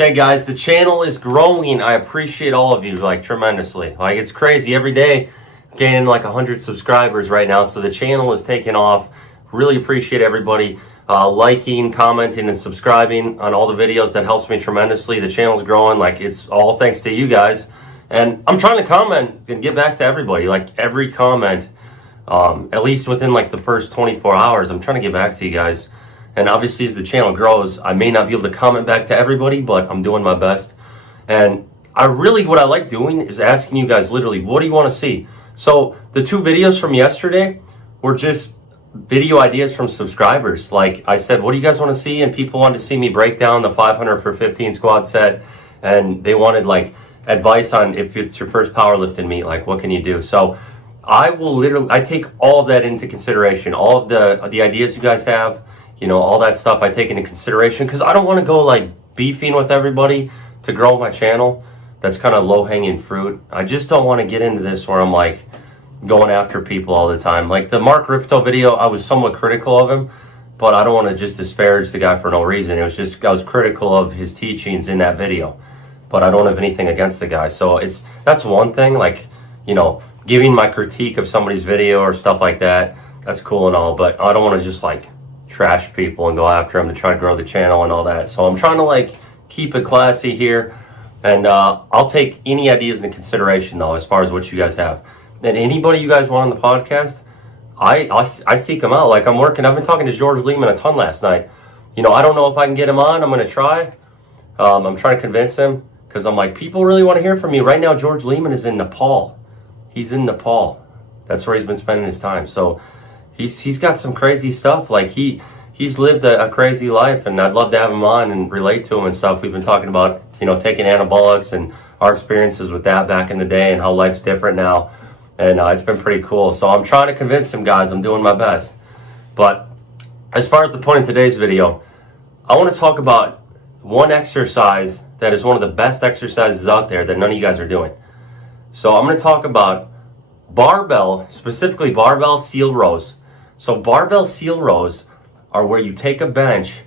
Okay, guys, the channel is growing. I appreciate all of you, like, tremendously. Like, it's crazy. Every day, gaining like 100 subscribers right now. So the channel is taking off. Really appreciate everybody liking, commenting, and subscribing on all the videos. That helps me tremendously. The channel's growing. Like, it's all thanks to you guys. And I'm trying to comment and get back to everybody. Like, every comment, at least within like the first 24 hours, I'm trying to get back to you guys. And obviously, as the channel grows, I may not be able to comment back to everybody, but I'm doing my best. And what I like doing is asking you guys literally, what do you want to see? So the two videos from yesterday were just video ideas from subscribers. Like I said, what do you guys want to see? And people wanted to see me break down the 500 for 15 squat set. And they wanted like advice on if it's your first powerlifting meet, like what can you do? So I take all of that into consideration. All of the ideas you guys have, you know, all that stuff I take into consideration because I don't want to go like beefing with everybody to grow my channel. That's kind of low-hanging fruit. I just don't want to get into this where I'm like going after people all the time. Like the Mark Ripto video, I was somewhat critical of him, but I don't want to just disparage the guy for no reason. It was just, I was critical of his teachings in that video, but I don't have anything against the guy. So that's one thing, like, you know, giving my critique of somebody's video or stuff like that, that's cool and all, but I don't want to just like trash people and go after them to try to grow the channel and all that. So I'm trying to like keep it classy here, and I'll take any ideas into consideration though as far as what you guys have. And anybody you guys want on the podcast, I seek them out. Like I've been talking to George Lehman a ton last night. You know, I don't know if I can get him on. I'm going to try. I'm trying to convince him because I'm like, people really want to hear from me. Right now, George Lehman is in Nepal. He's in Nepal. That's where he's been spending his time. So he's got some crazy stuff. Like he's lived a crazy life, and I'd love to have him on and relate to him and stuff. We've been talking about, you know, taking anabolics and our experiences with that back in the day and how life's different now. And it's been pretty cool. So I'm trying to convince him, guys. I'm doing my best. But as far as the point of today's video, I want to talk about one exercise that is one of the best exercises out there that none of you guys are doing. So I'm going to talk about barbell, specifically barbell seal rows. So barbell seal rows are where you take a bench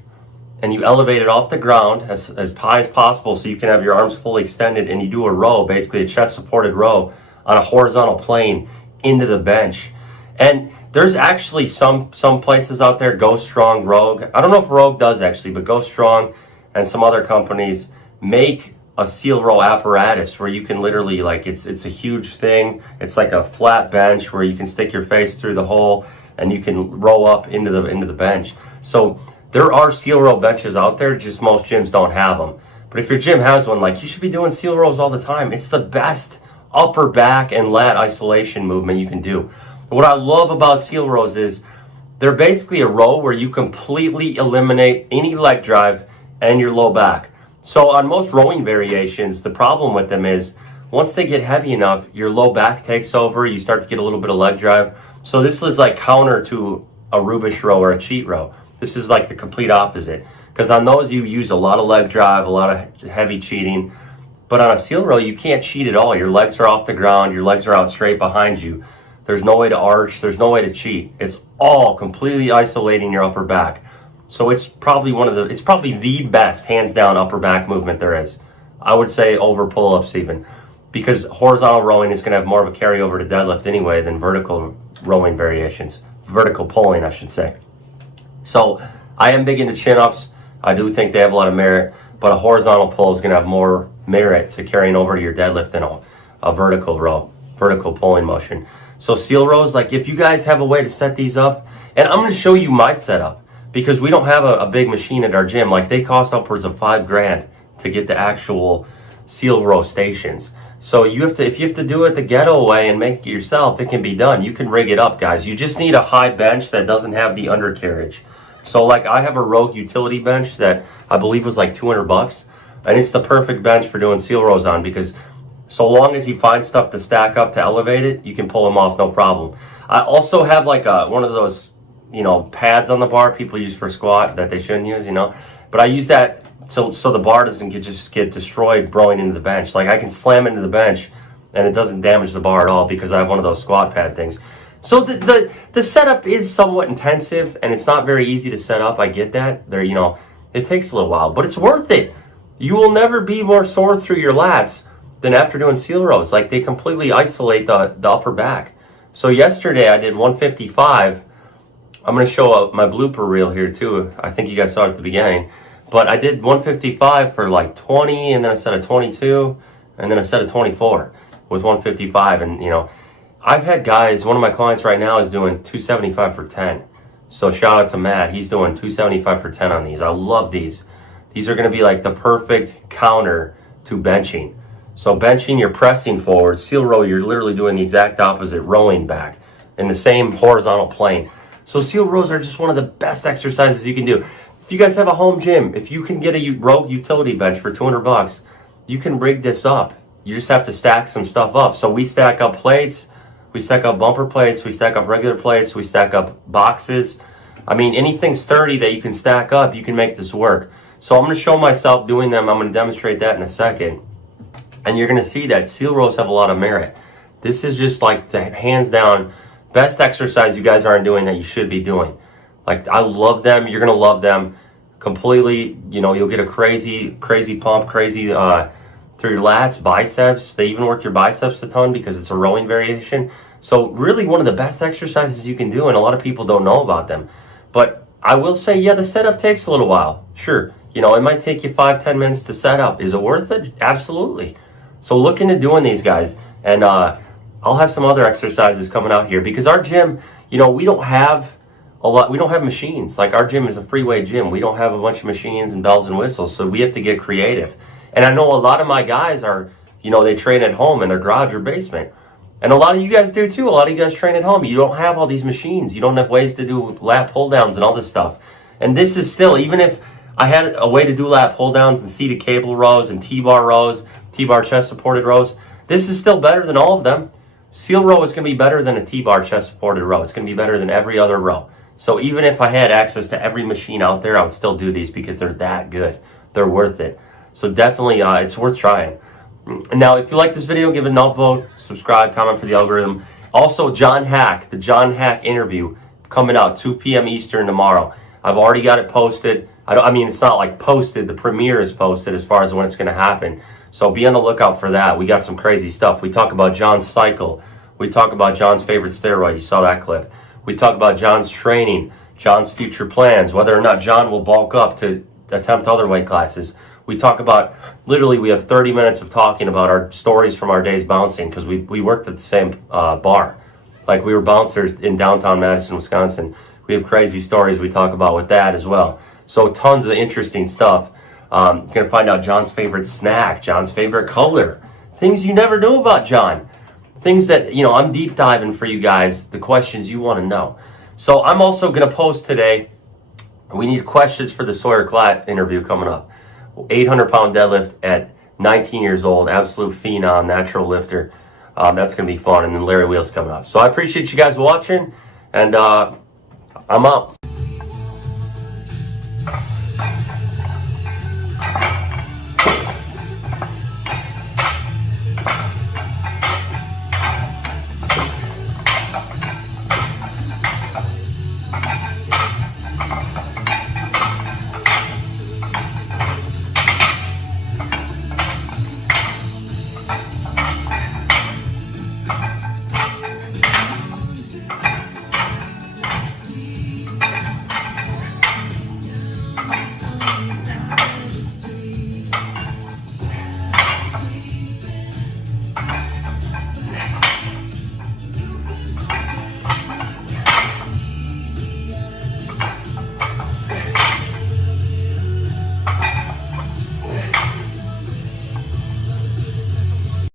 and you elevate it off the ground as high as possible so you can have your arms fully extended, and you do a row, basically a chest supported row on a horizontal plane into the bench. And there's actually some places out there, Go Strong, Rogue. I don't know if Rogue does actually, but Go Strong and some other companies make a seal row apparatus where you can literally, like, it's a huge thing. It's like a flat bench where you can stick your face through the hole and you can row up into the bench. So there are seal row benches out there, just most gyms don't have them. But if your gym has one, like, you should be doing seal rows all the time. It's the best upper back and lat isolation movement you can do. What I love about seal rows is they're basically a row where you completely eliminate any leg drive and your low back. So on most rowing variations, the problem with them is once they get heavy enough, your low back takes over, you start to get a little bit of leg drive. So this is like counter to a Rubish row or a cheat row. This is like the complete opposite. Because on those you use a lot of leg drive, a lot of heavy cheating. But on a seal row, you can't cheat at all. Your legs are off the ground, your legs are out straight behind you. There's no way to arch, there's no way to cheat. It's all completely isolating your upper back. So it's probably the best, hands down, upper back movement there is. I would say over pull-ups even. Because horizontal rowing is going to have more of a carryover to deadlift anyway than vertical rowing variations. Vertical pulling, I should say. So I am big into chin-ups. I do think they have a lot of merit. But a horizontal pull is going to have more merit to carrying over to your deadlift than a vertical row, vertical pulling motion. So seal rows, like if you guys have a way to set these up, and I'm going to show you my setup because we don't have a big machine at our gym. Like they cost upwards of $5,000 to get the actual seal row stations. So if you have to do it the ghetto way and make it yourself, it can be done. You can rig it up, guys. You just need a high bench that doesn't have the undercarriage. So like I have a Rogue utility bench that I believe was like $200, and it's the perfect bench for doing seal rows on because so long as you find stuff to stack up to elevate it, you can pull them off no problem. I also have like one of those, you know, pads on the bar people use for squat that they shouldn't use, you know. But I use that so the bar doesn't get destroyed broing into the bench. Like I can slam into the bench and it doesn't damage the bar at all because I have one of those squat pad things. So the setup is somewhat intensive and it's not very easy to set up. I get that. You know, it takes a little while, but it's worth it. You will never be more sore through your lats than after doing seal rows. Like, they completely isolate the upper back. So yesterday I did 155. I'm going to show my blooper reel here too. I think you guys saw it at the beginning. But I did 155 for like 20, and then a set of 22, and then a set of 24 with 155. And, you know, I've had guys, one of my clients right now is doing 275 for 10. So shout out to Matt. He's doing 275 for 10 on these. I love these. These are going to be like the perfect counter to benching. So benching, you're pressing forward. Seal row, you're literally doing the exact opposite, rowing back in the same horizontal plane. So seal rows are just one of the best exercises you can do. If you guys have a home gym, if you can get a rogue utility bench for $200, you can rig this up. You just have to stack some stuff up. So we stack up plates, we stack up bumper plates, we stack up regular plates, we stack up boxes. I mean, anything sturdy that you can stack up, you can make this work. So I'm going to show myself doing them. I'm going to demonstrate that in a second. And you're going to see that seal rows have a lot of merit. This is just like the hands down best exercise you guys aren't doing that you should be doing. Like, I love them. You're going to love them completely. You know, you'll get a crazy pump, crazy through your lats, biceps. They even work your biceps a ton because it's a rowing variation. So really one of the best exercises you can do, and a lot of people don't know about them. But I will say, yeah, the setup takes a little while. Sure. You know, it might take you 5-10 minutes to set up. Is it worth it? Absolutely. So look into doing these, guys. And I'll have some other exercises coming out here because our gym, you know, we don't have a lot. We don't have machines. Like, our gym is a free weight gym. We don't have a bunch of machines and bells and whistles. So we have to get creative. And I know a lot of my guys are, you know, they train at home in their garage or basement. And a lot of you guys do too. A lot of you guys train at home. You don't have all these machines. You don't have ways to do lat pull downs and all this stuff. And this is still, even if I had a way to do lat pull downs and seated cable rows and T-bar rows, T-bar chest supported rows, this is still better than all of them. Seal row is going to be better than a T-bar chest supported row. It's going to be better than every other row. So even if I had access to every machine out there, I would still do these because they're that good. They're worth it. So definitely, it's worth trying. Now, if you like this video, give it an upvote, subscribe, comment for the algorithm. Also, John Hack, the John Hack interview coming out 2 p.m. Eastern tomorrow. I've already got it posted. I mean, it's not like posted. The premiere is posted as far as when it's going to happen. So be on the lookout for that. We got some crazy stuff. We talk about John's cycle. We talk about John's favorite steroid. You saw that clip. We talk about John's training, John's future plans, whether or not John will bulk up to attempt other weight classes. We talk about, literally, we have 30 minutes of talking about our stories from our days bouncing because we worked at the same bar. Like, we were bouncers in downtown Madison, Wisconsin. We have crazy stories we talk about with that as well. So tons of interesting stuff. You're going to find out John's favorite snack, John's favorite color, things you never knew about John. Things that, you know, I'm deep diving for you guys, the questions you want to know. So I'm also going to post today, we need questions for the Sawyer Glatt interview coming up. 800-pound deadlift at 19 years old, absolute phenom, natural lifter. That's going to be fun. And then Larry Wheels coming up. So I appreciate you guys watching, and I'm out.